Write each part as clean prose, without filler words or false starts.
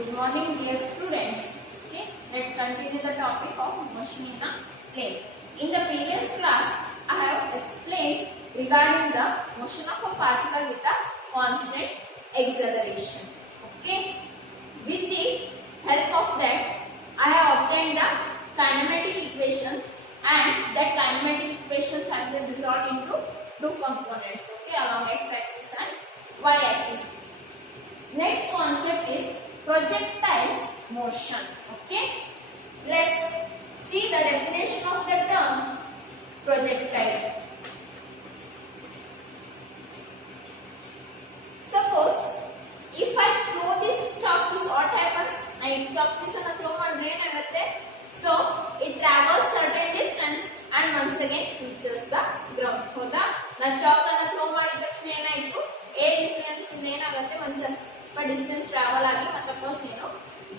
Good morning, dear students. Okay, let's continue the topic of motion in a plane. In the previous class, I have explained regarding the motion of a particle with a constant acceleration. Okay, with the help of that, I have obtained the kinematic equations, and that kinematic equations has been resolved into two components. Okay, along x-axis and y-axis. Next concept is projectile motion. Okay, let's see the definition of the term projectile. Suppose if I throw this chalk piece, what happens? I chalk piece and throw ಮಾಡಿದ್ರೆ ಏನಾಗುತ್ತೆ? So it travels certain distance and once again reaches the ground. ಹೌದಾ? ನಾನು chalk ಅನ್ನು throw ಮಾಡಿದ ತಕ್ಷಣ ಏನಾಯಿತು? air influence ಇಂದ ಏನಾಗುತ್ತೆ? ಒಂದು ಸ್ವಲ್ಪ ಡಿಸ್ಟೆನ್ಸ್ ಟ್ರಾವೆಲ್ ಆಗಿ ಮತ್ತೆ ವಾಪಸ್ ಏನು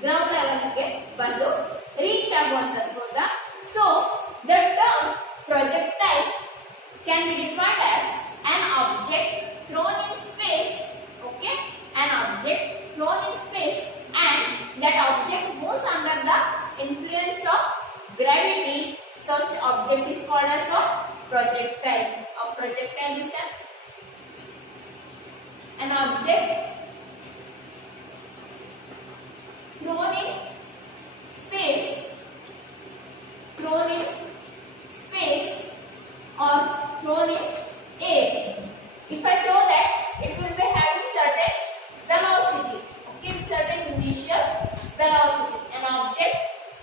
ಗ್ರೌಂಡ್ ಲೆವೆಲ್ ಗೆ ಬಂದು ರೀಚ್ ಆಗುವಂತದ್ದು. ಹೌದಾ? So the term projectile can be defined as an object thrown in space. Okay, an object thrown in space and that object moves under the influence of gravity. Such object is called as a projectile. A projectile is an object thrown in space or thrown in air. If I throw that, it will be having certain velocity. Okay, certain initial velocity. An object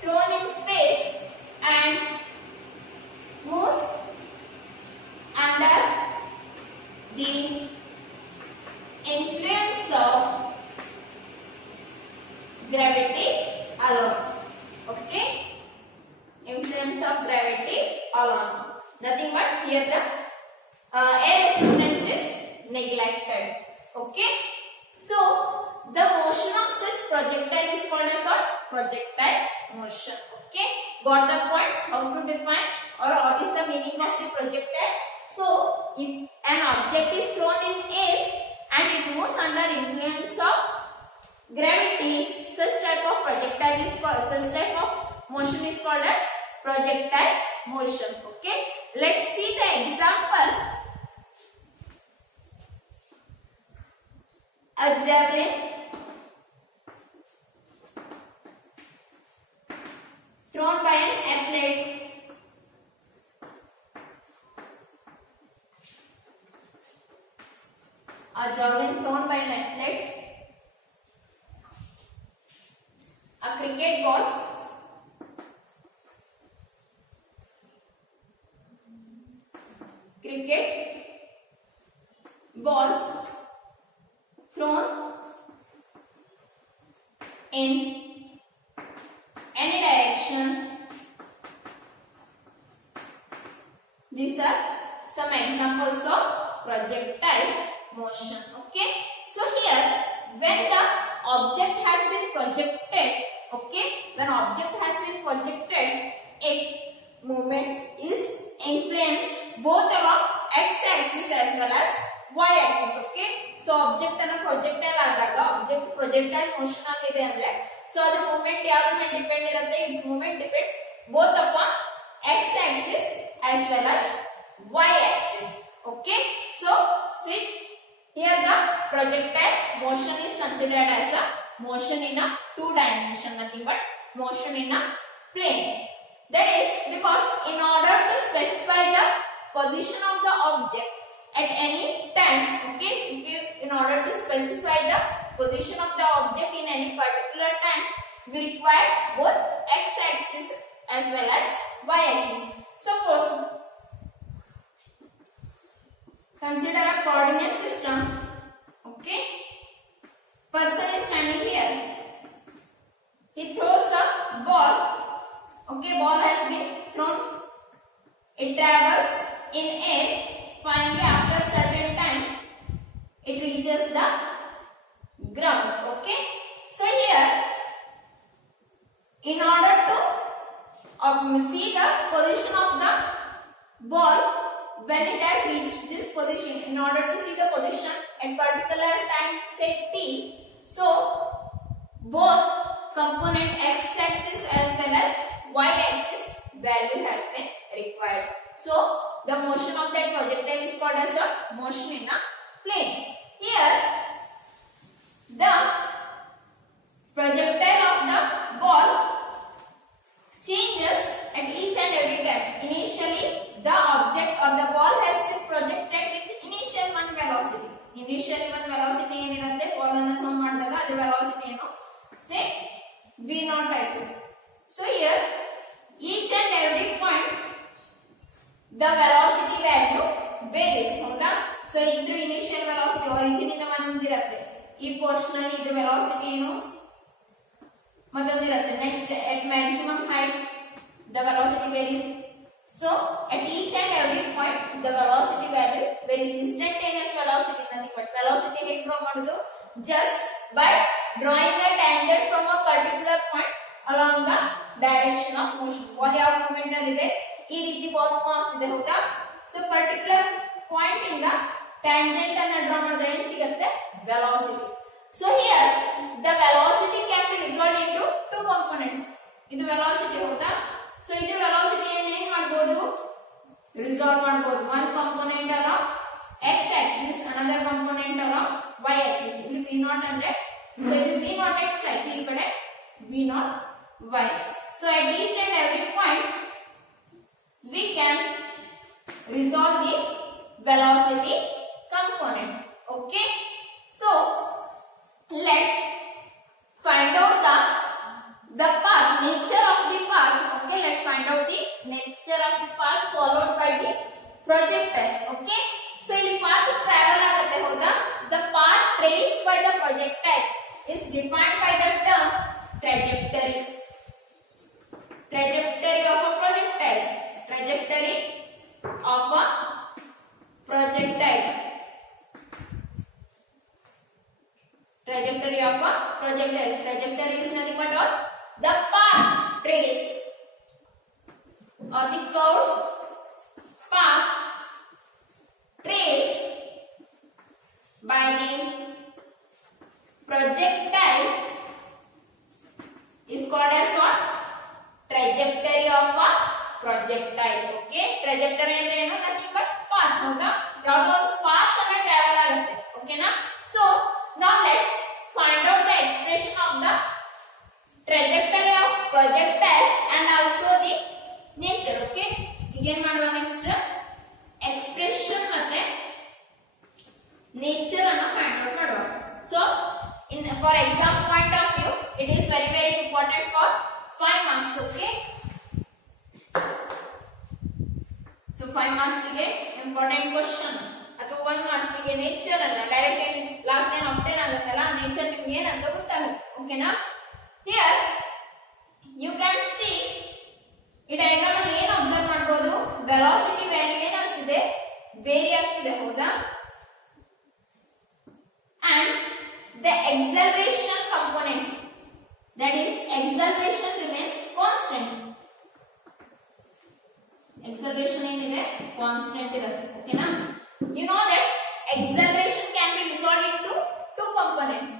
thrown in space and moves under the influence of gravity alone. Okay, influence of gravity alone. Nothing but here the air resistance is neglected. Okay, so the motion of such projectile is called as what? Projectile motion. Okay, got the point? How to define or what is the meaning of the projectile? So if an object is thrown in air and it moves under influence of gravity, such type of projectile is called, such type of motion is called as projectile motion. Okay, let's see the example. A javelin thrown by an athlete. A javelin thrown by an athlete. A cricket ball. Cricket ball thrown in any direction. These are some examples of projectile motion. Okay, so here when the object has been projected, okay, when object has been projected, a movement is influenced both along x-axis as well as y-axis. Okay, so object ಅನ್ನು projectile ಆದಾಗ object projectile motion ಆಗಿದೆ ಅಂದ್ರೆ so ಅದು movement ಯಾವ್ದ್ರ ಮೇಲೆ depend ಇರುತ್ತೆ? its movement depends both upon x-axis as well as y-axis. Okay, so see here the projectile motion is considered as a motion in a two dimension, nothing but motion in a plane. That is because in order to specify the position of the object at any time, okay, in order to specify the position of the object in any particular time, we require both x-axis as well as y-axis. Suppose consider a coordinate system. Okay, person is standing here. He throws a ball. Okay, ball has been thrown. It travels in air. Finally, after certain time, it reaches the ground. Okay, so here, in order to see the position of the ball when it has reached this position, in order to see the position at particular time, say t, so both ಈ portion ಅಲ್ಲಿ ಇದ್ರ velocity ಏನು ಮತ್ತೊಂದಿರುತ್ತೆ. Next at maximum height the velocity varies. So at each and every point the velocity value varies. Instantaneous velocity nothing but velocity ಹೇಗೆ draw ಮಾಡೋದು, just by drawing a tangent from a particular point along the direction of motion. Ball ಯಾವ movement ಅಲ್ಲಿ ಇದೆ, ಈ ರೀತಿ ball move ಆಗ್ತಿದೆ ಹೌದಾ. So particular point ಇಂದ ಟ್ಯಾಂಜೆಂಟ್ ಅನ್ನು ಡ್ರಾ ಮಾಡಿದ್ರೆ ಏನು ಸಿಗುತ್ತೆ, velocity. So here the velocity can be resolved into two components. ಇದು velocity ಹೌದಾ. So ಇದು velocity ಅನ್ನು ಏನು ಮಾಡಬಹುದು, ರಿಸಾಲ್ವ್ ಮಾಡಬಹುದು. one component along x axis, another component along y axis. ಇಲ್ಲಿ v0 ಅಂದ್ರೆ so ಇದು v0 x ಆಯ್ತು, ಈ ಕಡೆ v0 y. So at each and every point we can resolve the velocity component. Okay, so let's find out the path, nature of the path. Okay, let's find out the nature of the path followed by the projectile. Okay, so in path travel agate hoda, the path traced by the projectile is defined by the term trajectory. Trajectory of a projectile, trajectory of a projectile, trajectory of a projectile. Trajectory is nothing but what, the path traced or the curved path traced by the projectile is called as what, trajectory of a projectile. Okay, trajectory ಅಂದ್ರೆ ಏನು, nothing but path ಹೌದಾ, ಯಾವುದೋ ಒಂದು path ಅನ್ನ travel ಆಗುತ್ತೆ. ಓಕೆನಾ. So now let's find out the expression of the trajectory of projectile and also the nature. Okay, ಈಗ ಏನು ಮಾಡುವ, ನೆಕ್ಸ್ಟ್ ಎಕ್ಸ್ಪ್ರೆಷನ್ ಮತ್ತೆ ನೇಚರ್ ಅನ್ನು ಫೈಂಡ್ ಔಟ್ ಮಾಡುವ. So in for exam point of view it is very important for 5 marks. Okay, so 5 marks ಗೆ important question ಅಥವಾ 1 marks ಗೆ nature ಅನ್ನ ಡೈರೆಕ್ಟ್ ಲಾಸ್ಟ್ ಲೈನ್ ಆಬ್ಟೈನ್ ಆಗುತ್ತಲ್ಲ, ನೇಚರ್ ನಿಮಗೆ ಏನಂತ ಗೊತ್ತಾಗುತ್ತೆ. ಓಕೆನಾ. ಹಿಯರ್ ಯು ಕ್ಯಾನ್ ಸಿ ಈ ಡಯಾಗ್ರಾಮ್ ಅಲ್ಲಿ ಏನು ಅಬ್ಸರ್ವ್ ಮಾಡಬಹುದು, ವೆಲಾಸಿಟಿ ವ್ಯಾಲ್ಯೂ ಏನಾಗ್ತಿದೆ, ವೇರಿ ಆಗ್ತಿದೆ ಹೌದಾ. and the acceleration component, that is acceleration remains constant. acceleration ಏನಿದೆ ಕಾನ್ಸ್ಟೆಂಟ್ ಇರುತ್ತೆ. ಓಕೆನಾ. you know that acceleration can be resolved into two components,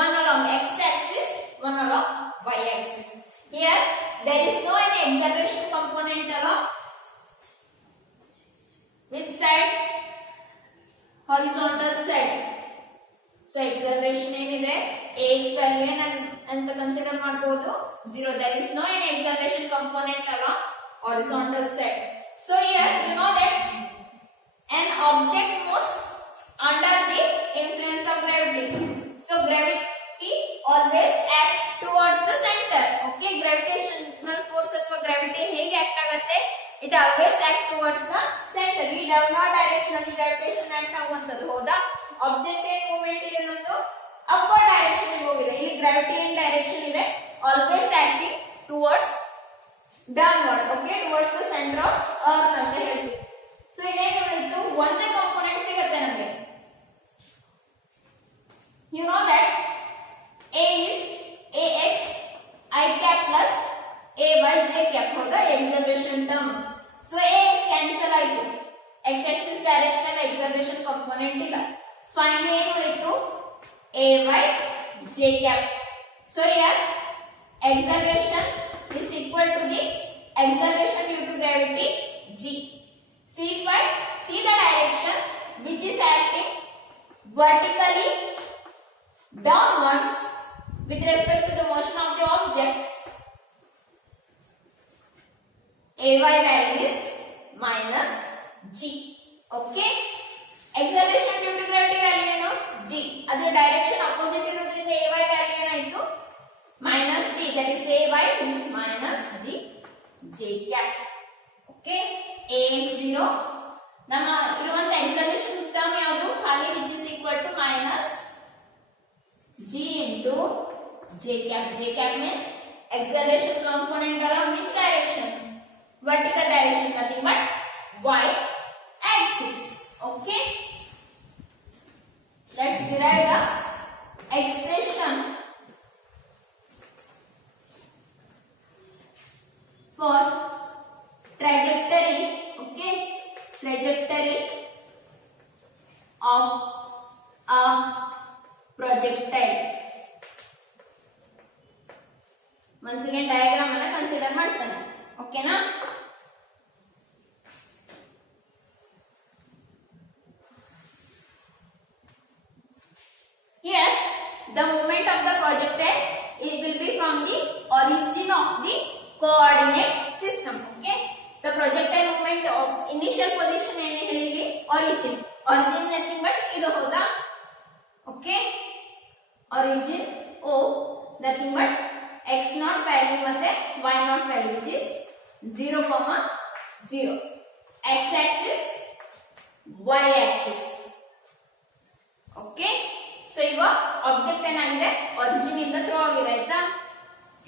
one along x axis, one along y axis. Here there is no any acceleration component along which side, horizontal side. So acceleration ಏನಿದೆ ax value ಏನು ಅಂತ consider ಮಾಡಬಹುದು, 0. there is no any acceleration component along horizontal side. So here you know that an object moves under the influence of gravity. So gravity always act towards the center. Okay, gravitational force ಅಥವಾ gravity ಹೇಗೆ act ಆಗುತ್ತೆ, it always act towards the center. ಈ downward direction ಅಲ್ಲಿ gravitation act ಆಗುವಂತದ್ದು ಹೌದಾ. Object ಏನ್ movement ಇದೆ, ಒಂದು upward direction ಗೆ ಹೋಗಿದೆ, ಇಲ್ಲಿ ಗ್ರಾವಿಟಿ ಇನ್ ಡೈರೆಕ್ಷನ್ ಇದೆ, always acting towards downward. Okay, towards the centre of earth ಅಂತ ಹೇಳ್ತೀವಿ. ಸೊ ಇಲ್ಲೇನು ಉಳಿತು, ಒಂದೇ ಕಾಂಪೋನೆಂಟ್ ಸಿಗುತ್ತೆ ನಮಗೆ. you know that a is ax I cap plus ay j cap ಹೌದಾ, acceleration term. so ax cancel ಆಯ್ತು, x axis direction ಅಲ್ಲಿ acceleration component ಇಲ್ಲ. finally ಏನು ಉಳಿತು, ay j cap. so here acceleration is equal to the acceleration due to gravity g. so if I see the direction which is acting vertically downwards with respect to the motion of the object, ay value is minus g. okay, acceleration due to gravity value ಏನು, g. ಅದರ direction opposite ಇರೋದ್ರಿಂದ ay value ಏನಾಯ್ತು, minus g. that is ay is minus g j cap. okay, ax 0 ನಮ್ಮ ಇರುವಂತ acceleration term ಯಾವುದು, ಖಾಲಿ which is equal to minus G into J cap. J cap means acceleration component along which direction? Vertical direction, nothing but y axis. Okay. Let's derive the expression for trajectory. Okay, trajectory of a projectile. Once again diagram ana consider ಮಾಡ್ತಾನೆ. Okay na? Here the movement of the projectile it will be from the origin of the coordinate system. Okay, the projectile movement of initial position ಏನು ಹೇಳಿದ್ವಿ? origin nothing but ಇದು ಹೌದಾ? Okay, origin O nothing but x naught value ಮತ್ತೆ y naught value which is 0, 0. X axis, y axis. Okay, so ಈಗ object ಏನಾಗಿದೆ origin ಇಂದ throw ಆಗಿದೆ ಆಯ್ತಾ,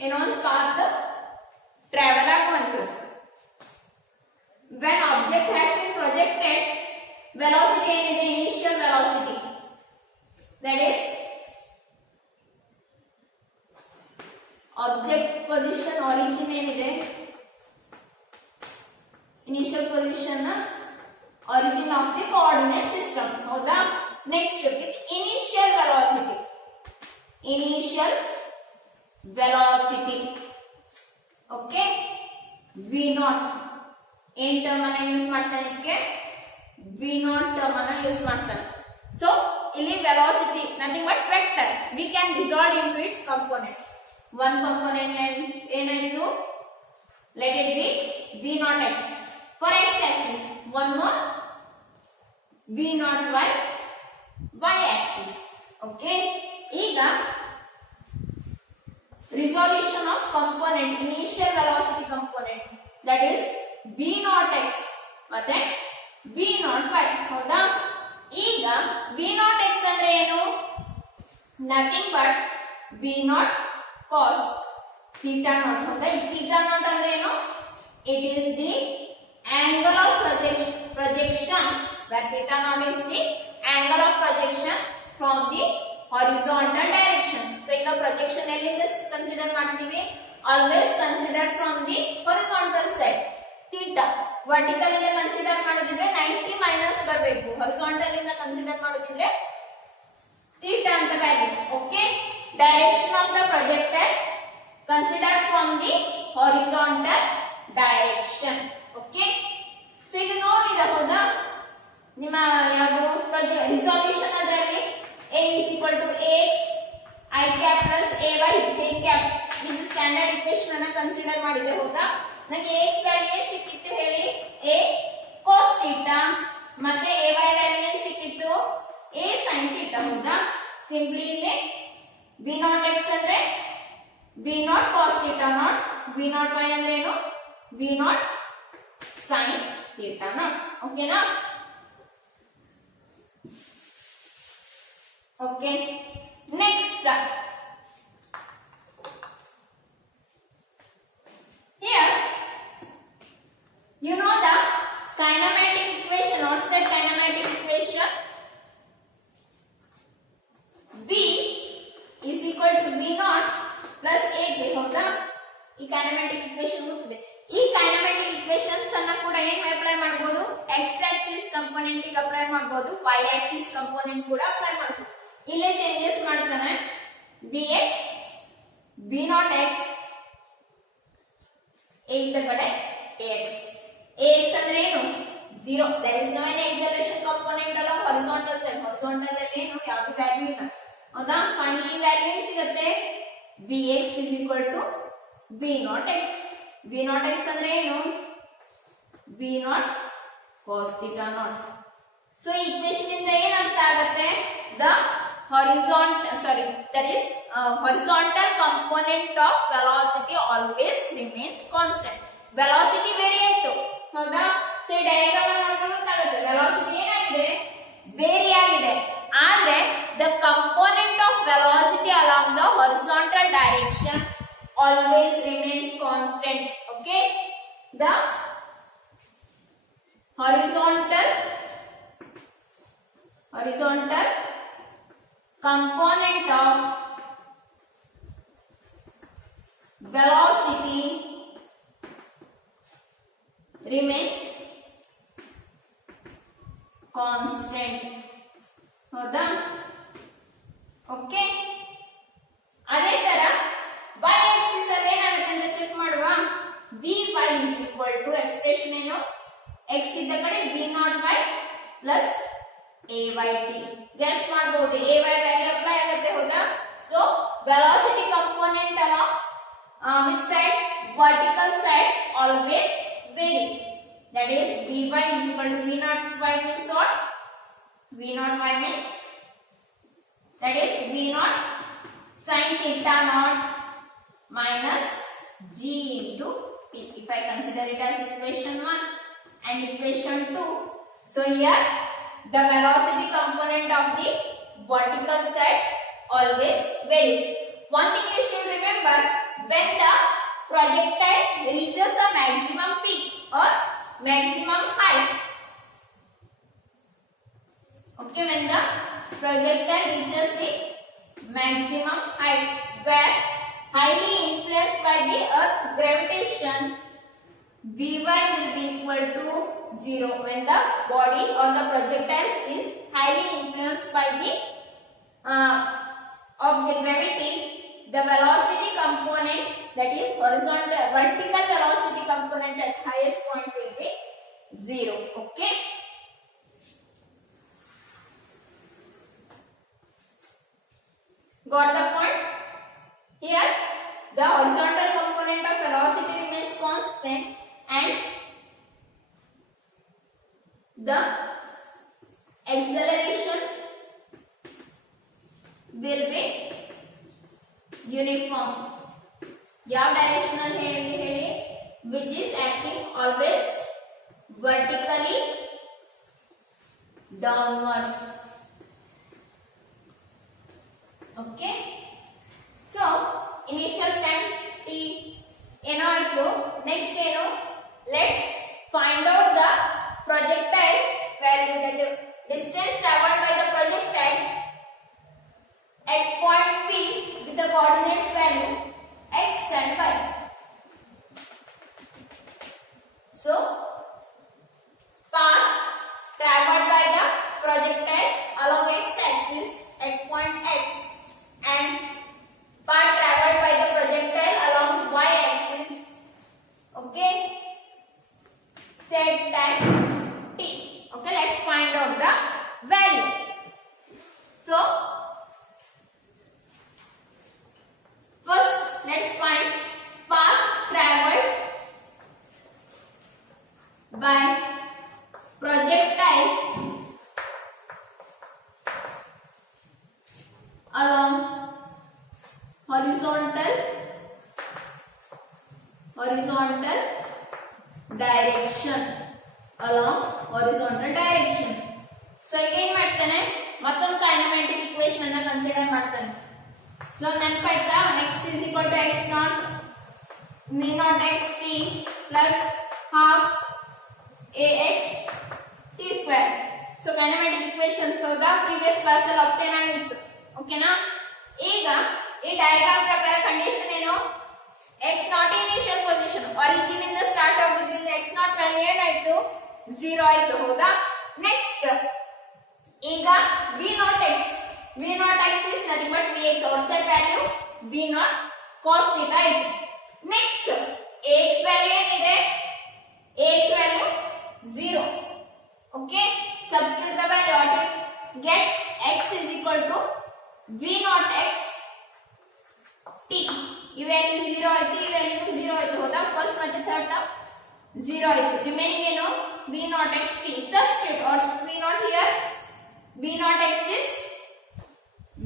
ಏನೋ ಒಂದು ಪಾತ್ ಟ್ರಾವೆಲ್ ಆಗುವಂತದ್ದು. when object has been projected, velocity ಏನಿದೆ initial velocity, that is object position origin ಏನಿದೆ initial position origin of the coordinate system ಹೌದಾ. next with initial velocity okay, v naught ಏನ್ ಟರ್ಮ್ ಅನ್ನ ಯೂಸ್ ಮಾಡ್ತಾನೆ, ಇದಕ್ಕೆ v naught term ಅನ್ನ use ಮಾಡ್ತಾನೆ. So ಇಲ್ಲಿ velocity nothing but vector, we can dissolve into it's components. one component ಏನಾಯ್ತು, let it be v naught x. for x axis one more v naught y axis. okay, ಈಗ resolution of component initial velocity component, that is v naught x ಮತ್ತೆ v naught y ಹೌದಾ. ಈಗ v naught x ಅಂದ್ರೆ ಏನು, nothing but v naught cos theta naught ಹೌದಾ. ಈ theta naught ಅಂದ್ರೆ ಏನು, it is the angle of projection where theta naught is the angle of projection from the horizontal direction. so ಈಗ projection ಎಲ್ಲಿಂದ consider ಮಾಡ್ತೀವಿ, always consider from the horizontal side. theta vertical ಇಂದ consider ಮಾಡೋದಿದ್ರೆ 90 minus ಬರಬೇಕು, horizontal ಇಂದ consider ಮಾಡೋದಿದ್ರೆ theta ಅಂತ value. okay, direction of the projectile considered from the horizontal direction. okay, so ಈಗ ನೋಡಿದ ಹೌದಾ ನಿಮ್ಮ ಯಾವುದು ರಿಸಲ್ಯೂಷನ್ ಅದರಲ್ಲಿ a is equal to ax I cap plus ay j cap ಇದು ಸ್ಟ್ಯಾಂಡರ್ಡ್ ಇಕ್ವೇಶನ್ ಅನ್ನು ಕನ್ಸಿಡರ್ ಮಾಡಿದೆ ಹೌದಾ. ನನಗೆ ax ವ್ಯಾಲ್ಯೂ ಏನು ಸಿಕ್ಕಿತ್ತು ಹೇಳಿ, a cos theta ಮತ್ತೆ ay ವ್ಯಾಲ್ಯೂ ಏನು ಸಿಕ್ಕಿತ್ತು, a sin theta ಹೌದಾ. ಸಿಂಪ್ಲಿ ಇಲ್ಲಿ v naught x ಅಂದ್ರೆ v naught cos theta naught, v naught y ಅಂದ್ರೆ ಏನು, v naught sin theta naught. ಓಕೆನಾ. okay, next here you know the kinematic equation. what's that kinematic equation, v is equal to v naught plus 8 ಹೌದಾ. ಈ ಕೈನಮ್ಯಾಟಿಕ್ equation ಗೊತ್ತಿದೆ. ಈ ಕೈನಮ್ಯಾಟಿಕ್ equations ಅನ್ನ ಕೂಡ ಏನು ಅಪ್ಲೈ ಮಾಡಬಹುದು, x ಆಕ್ಸಿಸ್ ಕಂಪೋನೆಂಟ್ ಗೆ ಅಪ್ಲೈ ಮಾಡಬಹುದು, y ಆಕ್ಸಿಸ್ ಕಂಪೋನೆಂಟ್ ಕೂಡ ಅಪ್ಲೈ ಮಾಡಬಹುದು. ಇಲ್ಲೇ ಚೇಂಜಸ್ ಮಾಡ್ತಾನೆ, bx b naught x a ಇಂದ ಕಡೆ ax. ax ಅಂದ್ರೆ ಏನು, 0, there is no any acceleration component along horizontal side. horizontal ಅಲ್ಲಿ ಏನು ಯಾವುದು ವ್ಯಾಲ್ಯೂ ಇಲ್ಲ ಹೌದಾ. ಫೈನಲಿ ವ್ಯಾಲ್ಯೂ ಏನು ಸಿಗುತ್ತೆ, bx is equal to v naught x. v naught x ಅಂದ್ರೆ ಏನು, v naught cos theta naught. So ಈ ಇಕ್ವೇಶನ್ ಇಂದ ಏನು ಅರ್ಥ ಆಗುತ್ತೆ, the horizontal component of velocity always remains constant. velocity vary ಆಯ್ತು ಹೌದಾ. ಸೊ ಈ ಡಯಾಗ್ರಾಮ್ ನೋಡಿದ್ರೆ ಗೊತ್ತಾಗುತ್ತೆ velocity ಏನಾಗಿದೆ, ವೇರಿ ಆಗಿದೆ, ಆದ್ರೆ the component of velocity always remains constant. Okay, the horizontal component of velocity remains constant. ಹೌದಾ? ಓಕೆ, ಅದೇ ತರ y axis ಅಲ್ಲಿ ಏನಾಗುತ್ತೆ ಅಂತ ಚೆಕ್ ಮಾಡುವ. vy is equal to expression ಏನು, x ಇದ್ದ ಕಡೆ v0y plus ayt. ಗೆಸ್ ಮಾಡಬಹುದು, ay ವ್ಯಾಲ್ಯೂ ಅಪ್ಲೈ ಆಗುತ್ತೆ. ಹೌದಾ? So velocity component along which side, vertical side always varies. That is vy is equal to v0y means what? v0y means that is v0 sin theta naught minus g into t. If I consider it as equation 1 and equation 2, so here the velocity component of the vertical side always varies. One thing you should remember, when the projectile reaches the maximum peak or maximum height, okay, when the projectile reaches the maximum height where highly influenced by the earth gravitation, vy will be equal to 0. When the body or the projectile is highly influenced by the object gravity, the velocity component, that is vertical velocity component at highest point will be 0. Okay, got the point? Here the horizontal component of velocity remains constant and the acceleration will be uniform. ಯಾವ directional ಹೇಳಿ, which is acting always vertically downwards. Okay, so initial time t ಏನೋ ಆಯ್ತು. Next ಏನು, let's find out the projectile value, that distance traveled by the projectile at point P with the coordinates value x and y. So path traveled by the projectile along x axis at point x and path traveled by the projectile along y axis. Okay, set time t. Okay, let's find out the value. So first let's find path traveled by projectile along horizontal direction, along horizontal direction. So ಈಗ ಏನ್ ಮಾಡ್ತಾನೆ, ಮತ್ತೊಂದು kinematic equation ಅನ್ನು consider ಮಾಡ್ತಾನೆ. So ನೆನಪಾಯ್ತಾ, x is equal to x naught mu naught x t plus half ax t square. So kinematic equations ಹೌದಾ, previous class ಅಲ್ಲಿ obtain ಆಗಿತ್ತು. ಓಕೆನಾ? ಈಗ ಈ ಡಯಾಗ್ರಾಮ್ ಪ್ರಕಾರ ಕಂಡೀಷನ್ ಏನು, x naught initial position, origin ಇಂದ ಸ್ಟಾರ್ಟ್ ಆಗಿದ್ರಿಂದ x ನಾಟ್ ವ್ಯಾಲ್ಯೂ ಏನಾಯ್ತು, 0 ಆಯ್ತು. ಹೌದಾ? ನೆಕ್ಸ್ಟ್ ಈಗ v naught x is nothing but vx. What's that value? v naught cos theta ಆಯ್ತು. ನೆಕ್ಸ್ಟ್ ax ವ್ಯಾಲ್ಯೂ ಏನಿದೆ, ax value 0. Okay, substitute the value, what you get, x is equal to v naught x t. ಈ value 0 ಆಯ್ತು, ಈ value 0 ಆಯ್ತು. ಹೌದಾ? First ಮತ್ತೆ third term 0 ಆಯ್ತು. Remaining ಏನು, v naught x t. Substitute or v naught here, v naught x is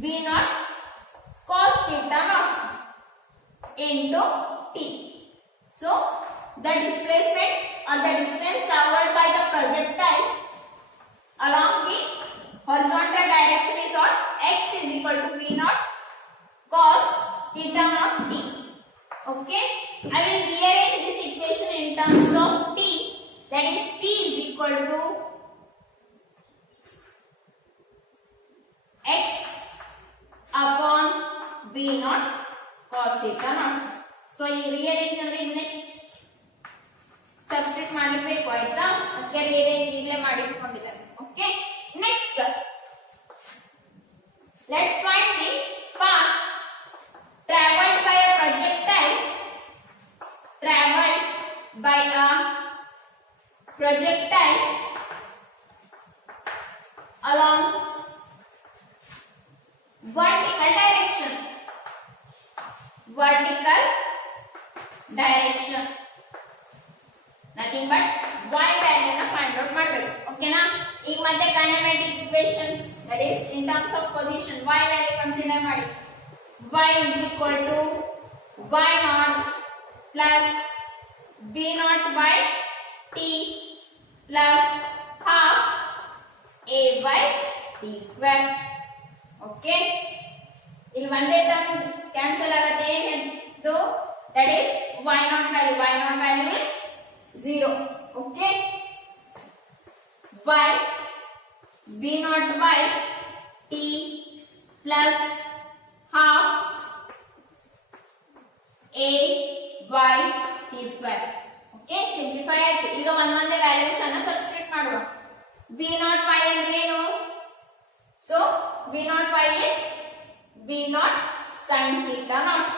v naught cos theta naught into t. So the displacement or the distance traveled by the projectile along the horizontal direction is what, x is equal to v naught cos theta naught t. Okay, I will rearrange this equation in terms of t, that is t is equal to x upon b naught cos theta naught. So ಈ rearrange ಅಂದ್ರೆ next substitute ಮಾಡಬೇಕು ಆಯ್ತಾ, ಅದಕ್ಕೆ rearrange ಈಗಲೇ ಮಾಡಿ ಇಟ್ಕೊಂಡಿದ್ದಾರೆ. Okay, next let's find the path traveled by a projectile along vertical direction, nothing but y value na find out ಮಾಡಬೇಕು. ಓಕೆನಾ, ಈಗ ಮತ್ತೆ ಕೈನೆಮ್ಯಾಟಿಕ್ equations, that is in terms of position y value consider ಮಾಡಿ. Y is equal to y naught plus b naught by t plus half a by t square. Okay, ಇಲ್ಲಿ ಒಂದೇ term cancel ಆಗುತ್ತೆ, ಏನಿತ್ತು, that is y naught value is 0. Okay, y b naught by t plus half a by t square. Okay, simplify ಆಯ್ತು. ಈಗ ಒಂದೇ values ಅನ್ನು substitute ಮಾಡುವ. b naught y ಅಂದ್ರೆ ಏನು? So b naught y is b naught sin theta naught,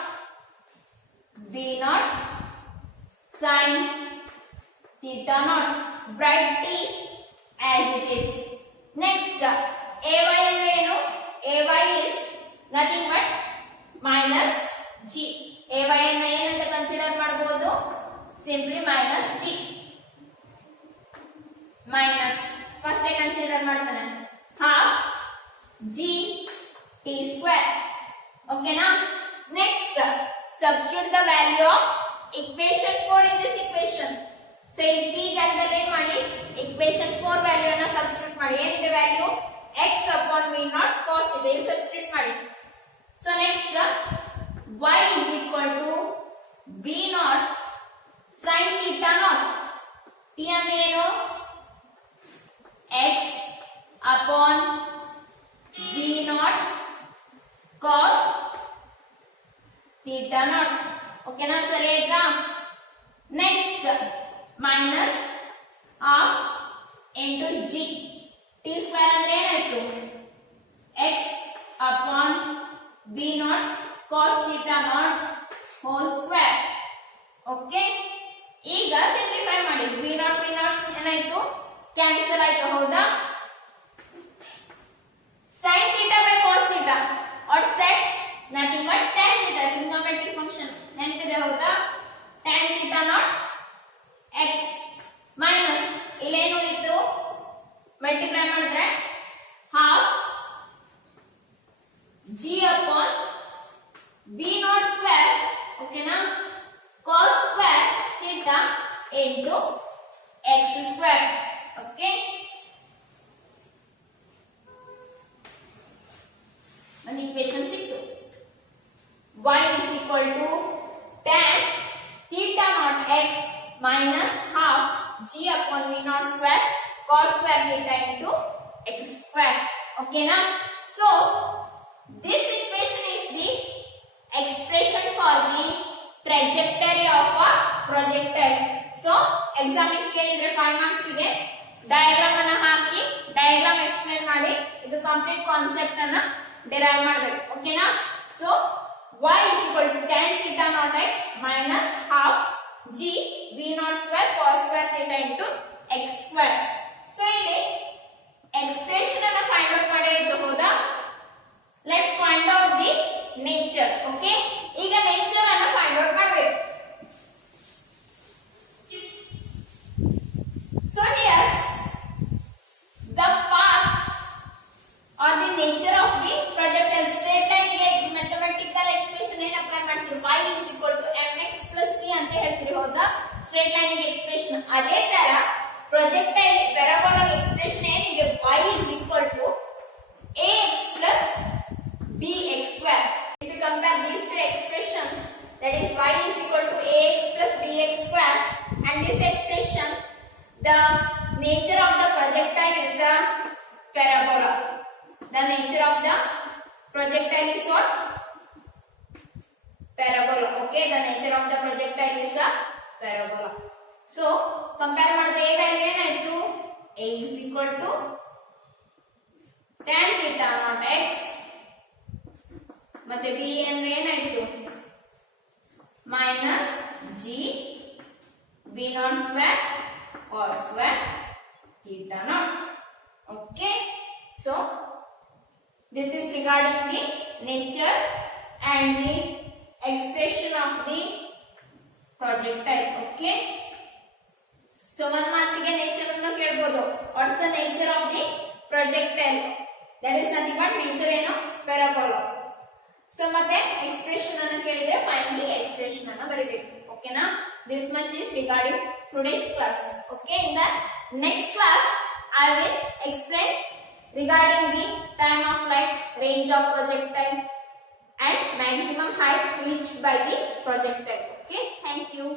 b naught sin theta naught, write t as it is. Next ay ಅಂದ್ರೆ ಏನು? ay is nothing but minus g. ay ಅನ್ನು ಏನಂತ consider ಮಾಡಬಹುದು? Simply minus g. Minus first consider ಮಾಡ್ತಾನೆ half g t square. Okay na? Next substitute the value of equation 4 in this equation. So in t ಜಾಗದಲ್ಲಿ ಏನು ಮಾಡಿ, equation 4 value ಅನ್ನು substitute ಮಾಡಿ. ಏನಿದೆ value? x upon v naught cos theta, ಇಲ್ಲಿ substitute ಮಾಡಿ. So next y is equal to b naught sin theta naught. t ಅಂದ್ರೆ ಏನು? x upon b naught cos theta naught. Okay ನಾ, ಸರಿ ಆಯ್ತಾ? Next minus half into G, T square ಅಂದ್ರೆ ಏನಾಯ್ತು? x upon b naught cos theta naught whole square. Okay, ಈಗ simplify ಮಾಡಿ. b naught ಏನಾಯ್ತು? ಕ್ಯಾನ್ಸಲ್ ಆಯ್ತು, ಹೌದಾ? sin theta by cos theta, what's that? Nothing but tan theta, trigonometric function. ನೆನಪಿದೆ ಹೌದಾ? tan theta naught x minus ಇಲ್ಲೇನು ಉಳಿತು? Multiply ಮಾಡಿದ್ರೆ half g upon b naught square, ಓಕೆನಾ, cos square theta into x square. Okay, ಒಂದು equation ಸಿಕ್ತು. y is equal to tan theta naught x minus half g upon v naught square cos square theta into x square. Okay na? So this equation is the expression for the trajectory of a projectile. So exam ಕೇಳಿದ್ರೆ 5 marks ಇದೆ. Diagram ಅನ್ನು ಹಾಕಿ diagram explain ಮಾಡಿ ಇದು complete concept ಅನ್ನು derive ಮಾಡಬೇಕು. ಓಕೆನಾ? So y is equal to tan theta naught x minus half g v naught square cos square theta into x square. So ಇಲ್ಲಿ expression ಅನ್ನು ಫೈಂಡ್ ಔಟ್ ಮಾಡೋದು ಹೌದಾ? Let's find out the nature. Okay, ಈಗ nature ಅನ್ನು find out ಮಾಡಬೇಕು. So here the path or the nature of the projectile straight line ಗೆ mathematical expression ಏನು apply ಮಾಡ್ತೀರಿ? y is equal to mx plus c ಅಂತ ಹೇಳ್ತೀರಿ ಹೌದಾ? Straight line ಗೆ ಎಕ್ಸ್ಪ್ರೆಷನ್. ಅದೇ ತರ ಪ್ರೊಜೆಕ್ಟೈಲ್ ಪ್ಯಾರಾಬೋಲಾ ಎಕ್ಸ್ಪ್ರೆಷನ್ ಏನಿದೆ? y is equal to ax plus bx square. If you compare these two expressions, that is y is projectile is what? Parabola. Okay, the nature of the projectile is a parabola. So compare ಮಾಡಿದ್ರೆ a value ಏನಾಯ್ತು? A is equal to tan theta naught x ಮತ್ತೆ b ಅಂದ್ರೆ ಏನಾಯ್ತು? minus g b naught square cos square theta naught. Okay, so this is regarding the nature and the expression of the projectile. Okay, so one marks ಗೆ nature ಅನ್ನು ಕೇಳಬಹುದು. What's the nature of the projectile? That is nothing but nature ಏನು? Parabola. So ಮತ್ತೆ expression ಅನ್ನು ಕೇಳಿದ್ರೆ finally expression ಅನ್ನು ಬರಿಬೇಕು. Okay na? This much is regarding today's class. Okay, in the next class I will explain regarding the time of flight, range of projectile and maximum height reached by the projectile. Okay, thank you.